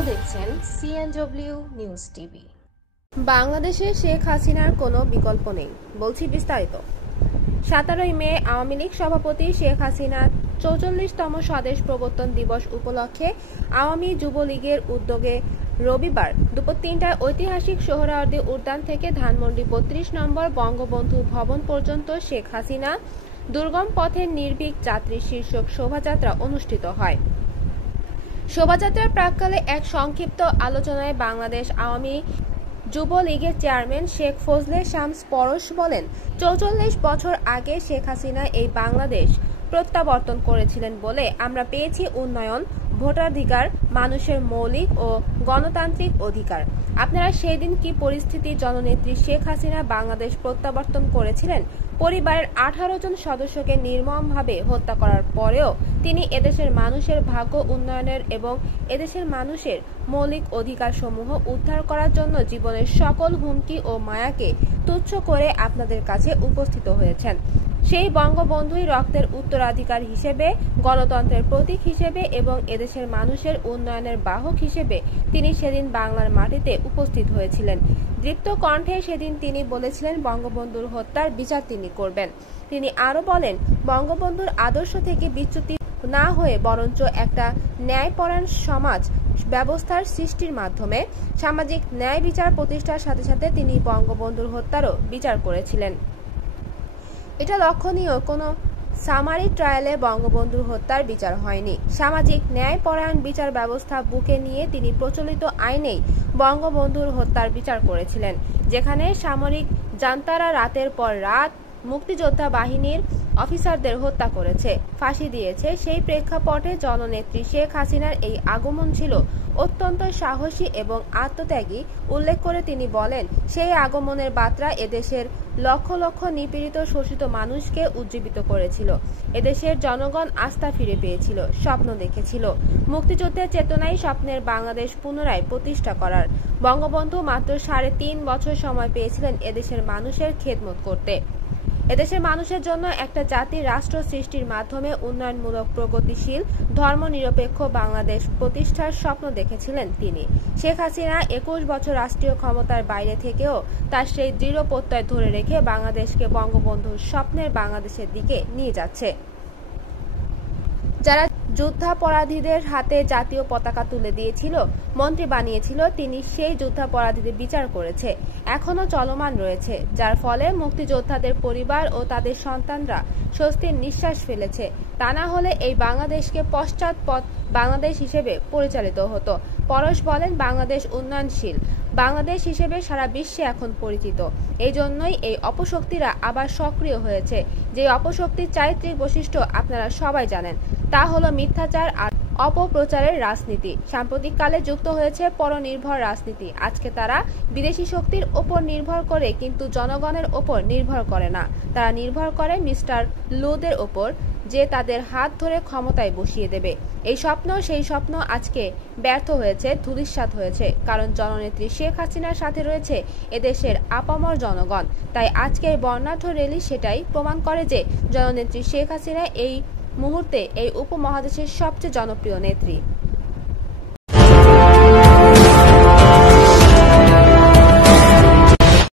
আপনারা দেখছেন CNW news TV. বাংলাদেশে শেখ হাসিনার কোনো বিকল্প নেই, বলছি বিস্তারিত। 17 মে আওয়ামী লীগ সভাপতি শেখ হাসিনা 44তম স্বদেশ প্রবর্তন দিবস উপলক্ষে আওয়ামী যুবলীগের উদ্যোগে রবিবার দুপুর 3টায় ঐতিহাসিক সোহরাওয়ার্দী উদ্যান থেকে ধানমন্ডি 32 নম্বর বঙ্গবন্ধু ভবন পর্যন্ত শেখ হাসিনা দুর্গম পথের নির্ভীক যাত্রী শীর্ষক শোভাযাত্রা অনুষ্ঠিত হয়। শোভাযাত্রার প্রাক্কালে এক সংক্ষিপ্ত আলোচনায় বাংলাদেশ আওয়ামী যুবলীগের চেয়ারম্যান শেখ ফজলে শামস পরশ বলেন, 44 বছর আগে শেখ হাসিনা এই বাংলাদেশ প্রত্যাবর্তন করেছিলেন বলে আমরা পেয়েছি উন্নয়ন, ভোটাধিকার, মানুষের মৌলিক ও গণতান্ত্রিক অধিকার। আপনারা সেই দিন কি পরিস্থিতি জননেত্রী শেখ হাসিনা বাংলাদেশ প্রত্যাবর্তন করেছিলেন? পরিবারের 18 জন সদস্যকে নির্মমভাবে হত্যা করার পরেও তিনি এদেশের মানুষের ভাগ্য উন্নয়নের এবং এদেশের মানুষের মৌলিক অধিকারসমূহ উদ্ধার করার জন্য জীবনের সকল হুমকি ও মায়াকে তুচ্ছ করে আপনাদের কাছে উপস্থিত হয়েছেন। সেই বঙ্গবন্ধুই রক্তের উত্তরাধিকার হিসেবে, গণতন্ত্রের প্রতীক হিসেবে এবং এদেশের মানুষের উন্নয়নের বাহক হিসেবে তিনি সেদিন বাংলার মাটিতে উপস্থিত হয়েছিলেন। দীপ্ত কণ্ঠে সেদিন তিনি বলেছিলেন, বঙ্গবন্ধুর হত্যার বিচার তিনি করবেন। তিনি আরও বলেন, বঙ্গবন্ধুর আদর্শ থেকে বিচ্যুতি না হয়ে বরঞ্চ একটা ন্যায়পরায়ণ সমাজ ব্যবস্থার সৃষ্টির মাধ্যমে সামাজিক ন্যায় বিচার প্রতিষ্ঠার সাথে সাথে তিনি বঙ্গবন্ধুর হত্যারও বিচার করেছিলেন। এটা লক্ষণীয়, কোনো সামারি ট্রায়ালে বঙ্গবন্ধুর হত্যার বিচার হয়নি। সামাজিক ন্যায়পরায়ণ বিচার ব্যবস্থা বুকে নিয়ে তিনি প্রচলিত আইনেই বঙ্গবন্ধুর হত্যার বিচার করেছিলেন, যেখানে সামরিক জান্তারা রাতের পর রাত মুক্তিযোদ্ধা বাহিনীর অফিসারদের হত্যা করেছে, ফাঁসি দিয়েছে। সেই প্রেক্ষাপটে জননেত্রী শেখ হাসিনার এই আগমন ছিল অত্যন্ত সাহসী এবং আত্মত্যাগী। উল্লেখ করে তিনি বলেন, সেই আগমনের বার্তা এদেশের লক্ষ লক্ষ নিপীড়িত শোষিত মানুষকে উজ্জীবিত করেছিল। এদেশের জনগণ আস্থা ফিরে পেয়েছিল, স্বপ্ন দেখেছিল মুক্তিযুদ্ধের চেতনায় স্বপ্নের বাংলাদেশ পুনরায় প্রতিষ্ঠা করার। বঙ্গবন্ধু মাত্র 3.5 বছর সময় পেয়েছিলেন এদেশের মানুষের খেদমত করতে। এদেশের মানুষের জন্য একটা জাতির রাষ্ট্র সৃষ্টির মাধ্যমে উন্নয়নমূলক, প্রগতিশীল, ধর্মনিরপেক্ষ বাংলাদেশ প্রতিষ্ঠার স্বপ্ন দেখেছিলেন তিনি। শেখ হাসিনা 21 বছর রাষ্ট্রীয় ক্ষমতার বাইরে থেকেও তার সেই দৃঢ় প্রত্যয় ধরে রেখে বাংলাদেশকে বঙ্গবন্ধুর স্বপ্নের বাংলাদেশের দিকে নিয়ে যাচ্ছে। যারা যুদ্ধাপরাধীদের হাতে জাতীয় পতাকা তুলে দিয়েছিল, মন্ত্রী বানিয়েছিল, তিনি সেই যুদ্ধাপরাধীদের বিচার করেছে, এখনো চলমান রয়েছে, যার ফলে মুক্তিযোদ্ধাদের পরিবার ও তাদের সন্তানরা স্বস্তির নিঃশ্বাস ফেলেছে। তা না হলে এই বাংলাদেশকে পশ্চাৎপদ বাংলাদেশ হিসেবে পরিচালিত হতো। পরশ বলেন, বাংলাদেশ উন্নয়নশীল বাংলাদেশ হিসেবে সারা বিশ্বে এখন পরিচিত। এই জন্যই এই অপশক্তিরা আবার সক্রিয় হয়েছে। যে অপশক্তির চারিত্রিক বৈশিষ্ট্য আপনারা সবাই জানেন, তা হলো মিথ্যাচার আর অপপ্রচারের রাজনীতি। সাম্প্রতিককালে যুক্ত হয়েছে পরনির্ভর রাজনীতি। আজকে তারা বিদেশি শক্তির ওপর নির্ভর করে, কিন্তু জনগণের ওপর নির্ভর করে না। তারা নির্ভর করে মিস্টার লুদের ওপর, যে তাদের হাত ধরে ক্ষমতায় বসিয়ে দেবে। এই স্বপ্ন, সেই স্বপ্ন আজকে ব্যর্থ হয়েছে, ধূলিসাৎ হয়েছে, কারণ জননেত্রী শেখ হাসিনার সাথে রয়েছে এদেশের আপামর জনগণ। তাই আজকের বর্ণাঢ্য র্যালি সেটাই প্রমাণ করে যে জননেত্রী শেখ হাসিনা এই মুহূর্তে এই উপমহাদেশের সবচেয়ে জনপ্রিয় নেত্রী।